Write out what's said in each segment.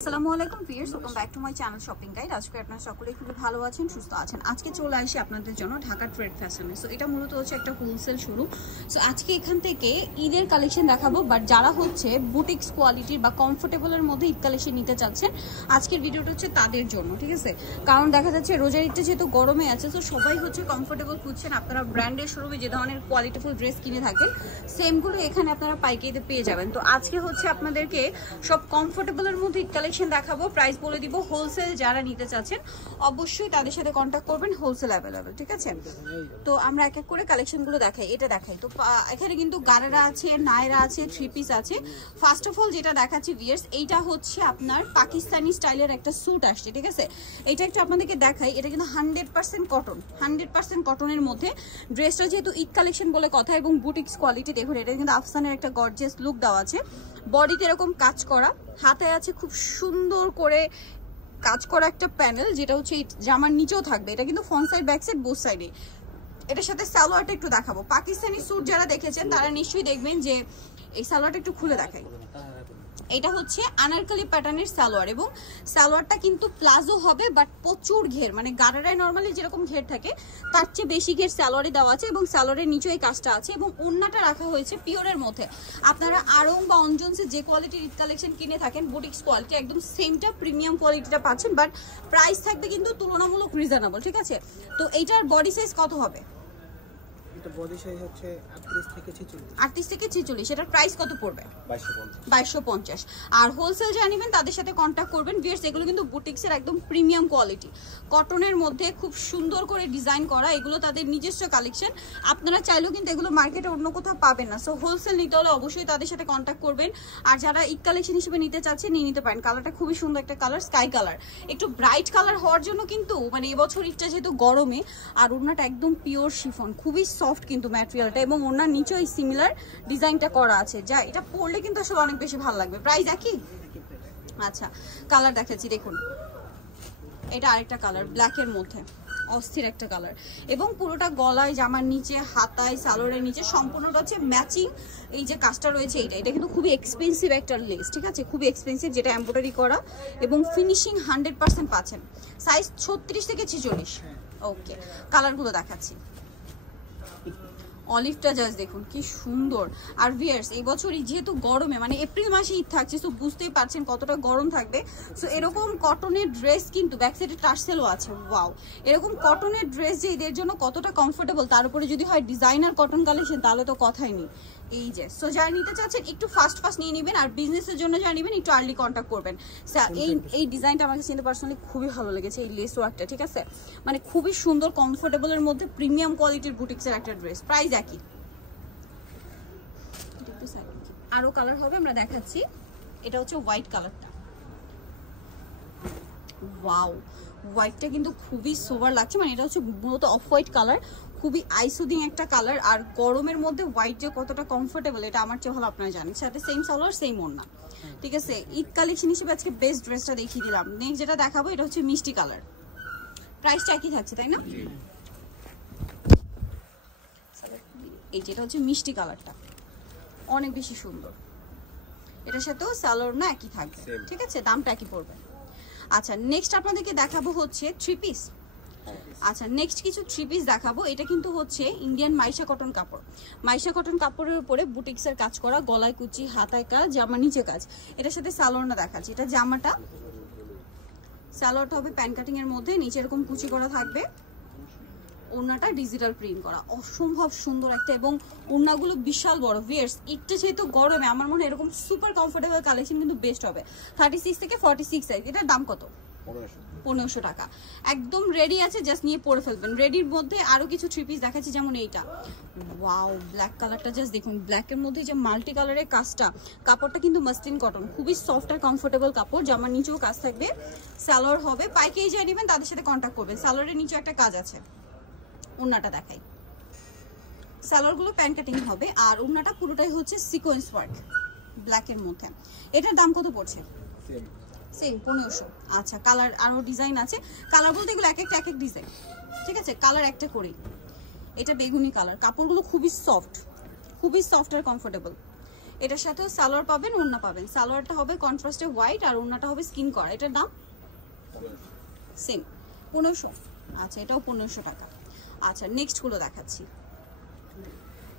আসসালামু আলাইকুম viewers, welcome back to my channel shopping guide. আজকে আপনারা সকলেই খুবই ভালো আছেন, সুস্থ আছেন। আজকে চলে আসি আপনাদের জন্য ঢাকা ট্রেড ফ্যাশনে। সো এটা মূলত হচ্ছে একটা হোলসেল শুরু। সো আজকে এখান থেকে ঈদের কালেকশন দেখাবো, বাট যারা হচ্ছে বুটিক্স কোয়ালিটির বা কমফোর্টেবলের মধ্যে ঈদ কালেকশন নিতে চাচ্ছেন, আজকের ভিডিওটা হচ্ছে তাদের জন্য, ঠিক আছে? কারণ দেখা যাচ্ছে রোজার ঈদটা যেহেতু গরমে আছে, তো সবাই হচ্ছে কমফোর্টেবল খুঁজছেন। আপনারা ব্র্যান্ডের শোরুমে যে ধরনের কোয়ালিটিফুল ড্রেস কিনে থাকেন, সেমগুলো এখানে আপনারা পাইকারিতে পেয়ে যাবেন। তো আজকে হচ্ছে আপনাদেরকে সব কমফোর্টেবলের মধ্যে ঈদ কালেকশন দেখাবো, প্রাইস বলে দিব। হোলসেল যারা নিতে চাচ্ছেন অবশ্যই তাদের সাথে কন্ট্যাক্ট করবেন, হোলসেল অ্যাভেলেবল, ঠিক আছে? তো আমরা এক এক করে কালেকশনগুলো দেখাই। এটা দেখাই তো এখানে কিন্তু গারারা আছে, নায়রা আছে, থ্রি পিস আছে। ফার্স্ট অফ অল যেটা দেখাচ্ছি ভিউয়ার্স, এইটা হচ্ছে আপনার পাকিস্তানি স্টাইলের একটা স্যুট আসছে, ঠিক আছে? এটা একটু আপনাদেরকে দেখাই। এটা কিন্তু 100% কটন, 100% কটনের মধ্যে। ড্রেসটা যেহেতু ঈদ কালেকশন বলে কথা এবং বুটিক্স কোয়ালিটি, দেখুন এটা কিন্তু আফসানের একটা গর্জিয়াস লুক দেওয়া আছে। বডিতে এরকম কাজ করা, হাতে আছে খুব সুন্দর করে কাজ করা একটা প্যানেল, যেটা হচ্ছে জামার নিচেও থাকবে। এটা কিন্তু front side back side both সাইডে। এটার সাথে সালোয়ারটা একটু দেখাবো। পাকিস্তানি স্যুট যারা দেখেছেন তারা নিশ্চয়ই দেখবেন যে এই সালোয়ারটা একটু খুলে দেখাই। এটা হচ্ছে আনারকলি প্যাটার্নের সালোয়ার, এবং সালোয়ারটা কিন্তু প্লাজো হবে, বাট প্রচুর ঘের, মানে গারারায় নর্মালি যেরকম ঘের থাকে তার চেয়ে বেশি ঘের সালোয়ারে দেওয়া আছে, এবং সালোয়ারের নিচে এই কাজটা আছে, এবং ওড়নাটা রাখা হয়েছে পিওরের মধ্যে। আপনারা আড়ং বা অঞ্জনসে যে কোয়ালিটির ঈদ কালেকশন কিনে থাকেন, বুটিক্স কোয়ালিটি একদম সেমটা প্রিমিয়াম কোয়ালিটিটা পাচ্ছেন, বাট প্রাইস থাকবে কিন্তু তুলনামূলক রিজনেবল, ঠিক আছে? তো এইটার বডি সাইজ কত হবে? এটা বডি সাইজ হচ্ছে 38 থেকে 46। 38 থেকে 46। এটার প্রাইস কত পড়বে? 2250। আর হোলসেল যারা নেবেন তাদের সাথে কন্ট্যাক্ট করবেন। ভিউয়ার্স, এগুলো কিন্তু বুটিক্সের একদম প্রিমিয়াম কোয়ালিটি, কটনের মধ্যে খুব সুন্দর করে ডিজাইন করা। এগুলো তাদের নিজস্ব কালেকশন, আপনারা চাইলেও কিন্তু এগুলো মার্কেটে অন্য কোথাও পাবেন না। সো হোলসেল নিতে হলে অবশ্যই তাদের সাথে কন্ট্যাক্ট করবেন। আর যারা ঈদ কালেকশন হিসেবে নিতে চাচ্ছেন নিয়ে নিতে পারেন। কালারটা খুবই সুন্দর একটা কালার, স্কাই কালার, একটু ব্রাইট কালার হওয়ার জন্য কিন্তু মানে এবছর ঈদটা যেহেতু গরমে, আর ওড়নাটা একদম পিওর শিফন, খুবই সফট কিন্তু ম্যাটেরিয়ালটা, এবং ওড়নার নিচেও সিমিলার ডিজাইনটা করা আছে, যা এটা পরলে কিন্তু আসলে অনেক বেশি ভালো লাগবে। প্রাইস একই? আচ্ছা, কালার দেখাচ্ছি, দেখুন এটা আরেকটা কালার, ব্ল্যাকের মধ্যে অস্থির একটা কালার, এবং পুরোটা গলায়, জামার নিচে, হাতায়, সালোয়ারের নিচে সম্পূর্ণটা হচ্ছে ম্যাচিং। এই যে কাজটা রয়েছে এটা কিন্তু খুবই এক্সপেন্সিভ একটা লেস, ঠিক আছে? খুবই এক্সপেন্সিভ, যেটা এমব্রয়ডারি করা, এবং ফিনিশিং 100% পাচ্ছেন। সাইজ 36 থেকে 46। ওকে, কালারগুলো দেখাচ্ছি। অলিভটা জাস্ট দেখুন কি সুন্দর। আর ভিউয়ার্স, এই বছরই যেহেতু গরমে, মানে এপ্রিল মাসে ঈদ থাকছে, সো বুঝতেই পারছেন কতটা গরম থাকবে। সো এরকম কটনের ড্রেস কিন্তু ব্যাক সাইডে টার্সেলও আছে, ওয়াও! এরকম কটনের ড্রেস যে এদের জন্য কতটা কমফোর্টেবল, তার উপরে যদি হয় ডিজাইনার কটন কালেকশন, তাহলে তো কথাই নেই। এই যে, সো যারা নিতে চাচ্ছেন একটু ফাস্ট নিয়ে নেবেন, আর বিজনেসের জন্য যারা নেবেন একটু আর্লি কন্ট্যাক্ট করবেন। এই ডিজাইনটা আমাকে চিন্তা পার্সোনালি খুবই ভালো লেগেছে, এই লেস ওয়ার্কটা, ঠিক আছে? মানে খুবই সুন্দর, কমফোর্টেবলের মধ্যে প্রিমিয়াম কোয়ালিটির বুটিক্সের একটা ড্রেস। প্রাইস একই। আরো কালার হবে, আমরা দেখাচ্ছি। এটা হচ্ছে হোয়াইট কালারটা, ওয়াও! হোয়াইটটা কিন্তু খুবই সোবার লাগছে, মানে এটা হচ্ছে মূলত অফ হোয়াইট কালার, খুবই আইসুদিং একটা কালার। আর গরমের মধ্যে হোয়াইট যে কতটা কমফোর্টেবল, এটা আমার চেয়ে ভালো আপনারা জানেন। সাথে সেম সালোয়ার, সেম ওড়না, ঠিক আছে? ঈদ কালেকশন হিসেবে আজকে বেস্ট ড্রেসটা দেখিয়ে দিলাম। নেক্সট যেটা দেখাবো, এটা হচ্ছে মিষ্টি কালার। প্রাইসটা একই থাকছে, তাই না? এই যেটা হচ্ছে মিষ্টি কালারটা, অনেক বেশি সুন্দর। এটার সাথেও সালোয়ার না একই থাকবে, ঠিক আছে? দামটা একই পড়বে। আচ্ছা, নেক্সট আপনাদেরকে দেখাবো হচ্ছে থ্রি পিস। আচ্ছা, নেক্সট কিছু থ্রি পিস দেখাবো। এটা কিন্তু হচ্ছে ইন্ডিয়ান মাইশা কটন কাপড়। মাইশা কটন কাপড়ের উপরে বুটিক্সের কাজ করা, গলায় কুচি, হাতায় কাজ, জামার নিচে কাজ। এটার সাথে সালোয়ারটা দেখাচ্ছি। এটা জামাটা, সালোয়ারটা হবে প্যান কাটিং এর মধ্যে, নিচে এরকম কুচি করা থাকবে, ওড়নাটা ডিজিটাল প্রিন্ট করা, অসম্ভব সুন্দর একটা, এবং ওড়নাগুলো বিশাল বড়। ভিউয়ার্স, একটু যেহেতু গরমে আমার মনে হয় এরকম সুপার কমফোর্টেবল কালেকশন কিন্তু বেস্ট হবে। 36 থেকে 46 সাইজ। এটার দাম কত? 1500 টাকা। একদম রেডি আছে, জাস্ট নিয়ে পরে ফেলবেন। রেডির মধ্যে আরো কিছু থ্রি পিস দেখাচ্ছি, যেমন এইটা, ওয়াও! ব্ল্যাক কালারটা জাস্ট দেখুন, ব্ল্যাকের মধ্যে যে মাল্টি কালারের কাজটা, কাপড়টা কিন্তু মাসলিন কটন, খুবই সফট আর কমফোর্টেবল কাপড়। জামার নিচেও কাজ থাকবে, সালোয়ার হবে। পাইকারি যাই নেবেন তাদের সাথে কন্ট্যাক্ট করবেন। সালোয়ারের নিচে একটা কাজ আছে। ওড়নাটা দেখাই, সালোয়ারগুলো প্যান কাটিং হবে, আর ওড়নাটা পুরোটাই হচ্ছে সিকোয়েন্স ওয়ার্ক ব্ল্যাকের মধ্যে। এটার দাম কত পড়ছে? সেম 1500। আচ্ছা, কালার আরো ডিজাইন আছে। কালার বলতে এগুলো এক এক ডিজাইন, ঠিক আছে? কালার একটা করি। এটা বেগুনি কালার, কাপড়গুলো খুবই সফট আর কমফোর্টেবল। এটার সাথেও সালোয়ার পাবেন, ওড়না পাবেন। সালোয়ারটা হবে কন্ট্রাস্টে হোয়াইট আর ওড়নাটা হবে স্কিন করা। এটার দাম সেম 1500। আচ্ছা, এটাও 1500 টাকা। আচ্ছা, নেক্সট গুলো দেখাচ্ছি।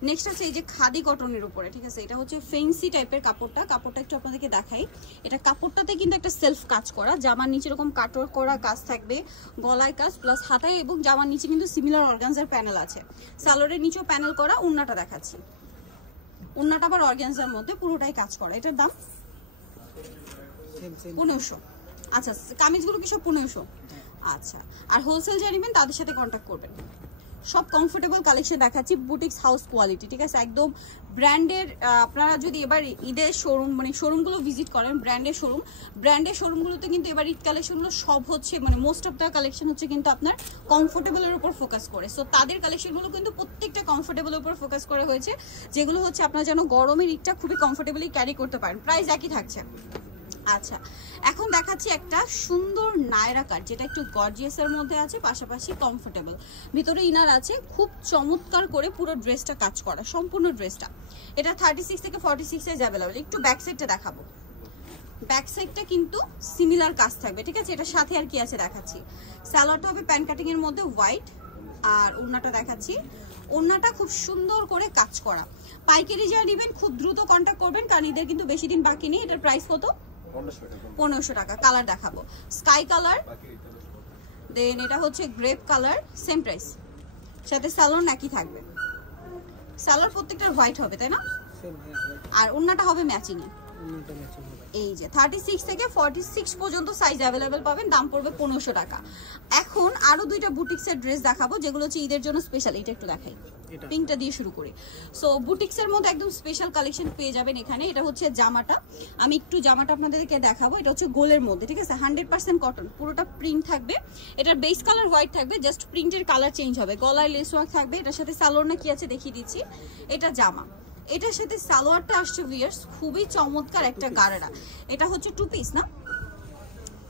নেক্সট হচ্ছে এই যে খাদি কটনের উপরে, ঠিক আছে, এটা হচ্ছে ফেন্সি টাইপের কাপড়টা। কাপড়টা একটু আপনাদেরকে দেখাই। এটা কাপড়টাতে কিন্তু একটা সেলফ কাজ করা, জামার নিচে এরকম কাটর করা কাজ থাকবে, গলায় কাজ প্লাস হাতায়, এবং জামার নিচে কিন্তু সিমিলার অর্গানজার প্যানেল আছে। সালোয়ারের নিচেও প্যানেল করা। ওড়নাটা দেখাচ্ছি, ওড়নাটা আবার অর্গানজার মধ্যে পুরোটাই কাজ করা। এটার দাম 1500। আচ্ছা, কামিজগুলো কি সব 1500? আচ্ছা, আর হোলসেল যারা নেবেন তাদের সাথে কন্ট্যাক্ট করবেন। সব কমফোর্টেবল কালেকশন দেখাচ্ছি, বুটিক্স হাউস কোয়ালিটি, ঠিক আছে, একদম ব্র্যান্ডের। আপনারা যদি এবার ঈদের শোরুম মানে শোরুমগুলো ভিজিট করেন, ব্র্যান্ডের শোরুমগুলোতে কিন্তু এবার ঈদ কালেকশনগুলো সব হচ্ছে মানে মোস্ট অফ দ্য কালেকশন হচ্ছে কিন্তু আপনার কমফোর্টেবলের উপর ফোকাস করে। সো তাদের কালেকশনগুলো কিন্তু প্রত্যেকটা কমফোর্টেবলের উপর ফোকাস করে হয়েছে, যেগুলো হচ্ছে আপনারা যেন গরমের ঈদটা খুবই কমফোর্টেবলি ক্যারি করতে পারেন। প্রাইস একই থাকছে। আচ্ছা, এখন দেখাচ্ছি একটা সুন্দর নায়রা কাট, যেটা একটু গর্জিয়াসের মধ্যে আছে, পাশাপাশি কমফোর্টেবল, ভিতরে ইনার আছে, খুব চমৎকার করে পুরো ড্রেসটা কাজ করা, সম্পূর্ণ ড্রেসটা। এটা 36 থেকে 46 সাইজ অ্যাভেলেবল। একটু ব্যাক সাইডটা দেখাবো। ব্যাক সাইডটা কিন্তু সিমিলার কাজ থাকবে, ঠিক আছে। এটার সাথে আর কি আছে দেখাচ্ছি। সালোয়ারটা হবে প্যান কাটিং এর মধ্যে হোয়াইট, আর ওড়নাটা দেখাচ্ছি। ওড়নাটা খুব সুন্দর করে কাজ করা। পাইকারি যারা নেবেন খুব দ্রুত কন্ট্যাক্ট করবেন, কারণ এদের কিন্তু বেশি দিন বাকি নেই। এটার প্রাইস কত? 1500 টাকা। কালার দেখাবো, স্কাই কালার, দেন এটা হচ্ছে গ্রেপ কালার, সেম প্রাইস। সাথে সালোয়ার একই থাকবে। সালোয়ার প্রত্যেকটা হোয়াইট হবে, তাই না? আর ওড়নাটা হবে ম্যাচিং এ। এই যে 36 থেকে 46 পর্যন্ত সাইজ অ্যাভেলেবেল পাবেন। দাম পড়বে 1500 টাকা। এখন আরো দুইটা বুটিক্সের ড্রেস দেখাবো, যেগুলো হচ্ছে ঈদের জন্য স্পেশাল। এটা একটু দেখাই, পিঙ্কটা দিয়ে শুরু করি। সো বুটিক্সের মধ্যে একদম স্পেশাল কালেকশন পেয়ে যাবেন এখানে। এটা হচ্ছে জামাটা, আমি একটু জামাটা আপনাদেরকে দেখাবো। এটা হচ্ছে গোলের মধ্যে, ঠিক আছে, 100% কটন, পুরোটা প্রিন্ট থাকবে। এটার বেস কালার হোয়াইট থাকবে, জাস্ট প্রিন্টের কালার চেঞ্জ হবে। গলায় লেস ওয়ার্ক থাকবে। এটার সাথে সালোয়ার না কি আছে দেখিয়ে দিচ্ছি। এটা জামা, এটার সাথে সালোয়ারটা আসছে ভিয়ার্স, খুবই চমৎকার একটা গাড়েরা। এটা হচ্ছে 2 পিস না,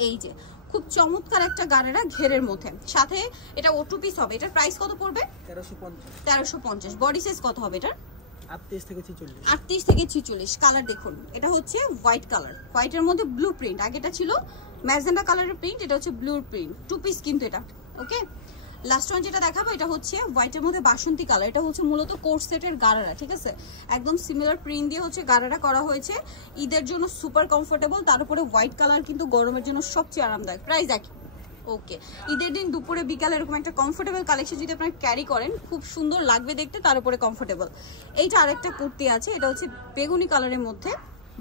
এই যে খুব চমৎকার একটা গাড়েরা ঘেরের মধ্যে, সাথে এটা ও 2 পিস হবে। এটার প্রাইস কত পড়বে? 1350। বডি সাইজ কত হবে এটার? 38 থেকে 46। 38 থেকে 46। কালার দেখুন, এটা হচ্ছে হোয়াইট কালার, হোয়াইটের মধ্যে ব্লু প্রিন্ট। আগেটা ছিল ম্যাজেন্ডা কালারের প্রিন্ট, এটা হচ্ছে ব্লু প্রিন্ট। 2 পিস কিন্তু এটা। ওকে, লাস্ট ওয়ান যেটা দেখাবো, এটা হচ্ছে হোয়াইটের মধ্যে বাসন্তী কালার। এটা হচ্ছে মূলত কোট সেটের গারারা, ঠিক আছে, একদম সিমিলার প্রিন্ট দিয়ে হচ্ছে গারারা করা হয়েছে। ঈদের জন্য সুপার কমফোর্টেবল, তার উপরে হোয়াইট কালার কিন্তু গরমের জন্য সবচেয়ে আরামদায়ক। প্রাইস একই। ওকে, ঈদের দিন দুপুরে বিকালে এরকম একটা কমফোর্টেবল কালেকশন যদি আপনারা ক্যারি করেন, খুব সুন্দর লাগবে দেখতে, তার উপরে কমফোর্টেবল। এইটা আরেকটা কুর্তি আছে, এটা হচ্ছে বেগুনি কালারের মধ্যে,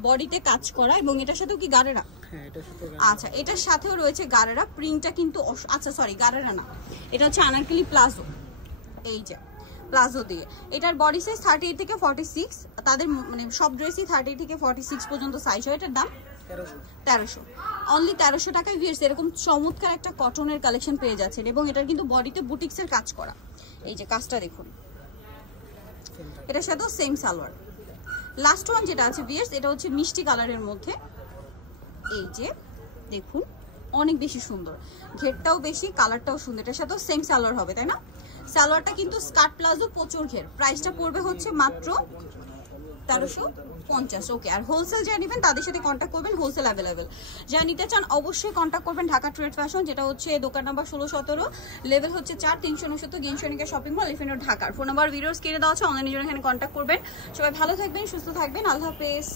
বডিতে কাজ করা, এবং এটার সাথেও কি গারেরা? আচ্ছা, এটার সাথেও রয়েছে গারেরা। প্রিন্টটা কিন্তু আচ্ছা সরি, গারেরা না, এটা হচ্ছে আনারকলি প্লাজো। এই যে প্লাজো দিয়ে, এটার বডি সাইজ 38 থেকে 46। তাদের মানে সব ড্রেসই 38 থেকে 46 পর্যন্ত সাইজ হয়। এটার দাম 1300। অনলি 1300 টাকায় ভিউয়ার্স এরকম চমৎকার একটা কটনের কালেকশন পেয়ে যাচ্ছেন, এবং এটার কিন্তু বডিতে বুটিক্সের কাজ করা। এই যে কাজটা দেখুন, এটার সাথেও সেম সালোয়ার। লাস্ট ওয়ান যেটা আছে ভিউয়ার্স, এটা হচ্ছে মিষ্টি কালারের মধ্যে। এই যে দেখুন, অনেক বেশি সুন্দর, ঘেরটাও বেশি, কালারটাও সুন্দর। এটার সাথেও সেম সালোয়ার হবে, তাই না? সালোয়ারটা কিন্তু স্কার্ট প্লাজো প্রচুর ঘের। প্রাইসটা পড়বে হচ্ছে মাত্র 1350। ওকে, আর হোলসেল যারা নেবেন তাদের সাথে কন্ট্যাক্ট করবেন, হোলসেল অ্যাভেলেবেল। যারা নিতে চান অবশ্যই কন্ট্যাক্ট করবেন ঢাকা ট্রেড ফ্যাশন, যেটা হচ্ছে দোকান নাম্বার 16-17, লেভেল হচ্ছে 4, 369 গেনসনিকা শপিং মল, এলিফ্যান্ট রোড, ঢাকার। ফোন নাম্বার ভিডিওস কিনে দেওয়া আছে, অনলাইনে জন্য এখানে কন্ট্যাক্ট করবেন। সবাই ভালো থাকবেন, সুস্থ থাকবেন, আল্লাহ হাফেজ।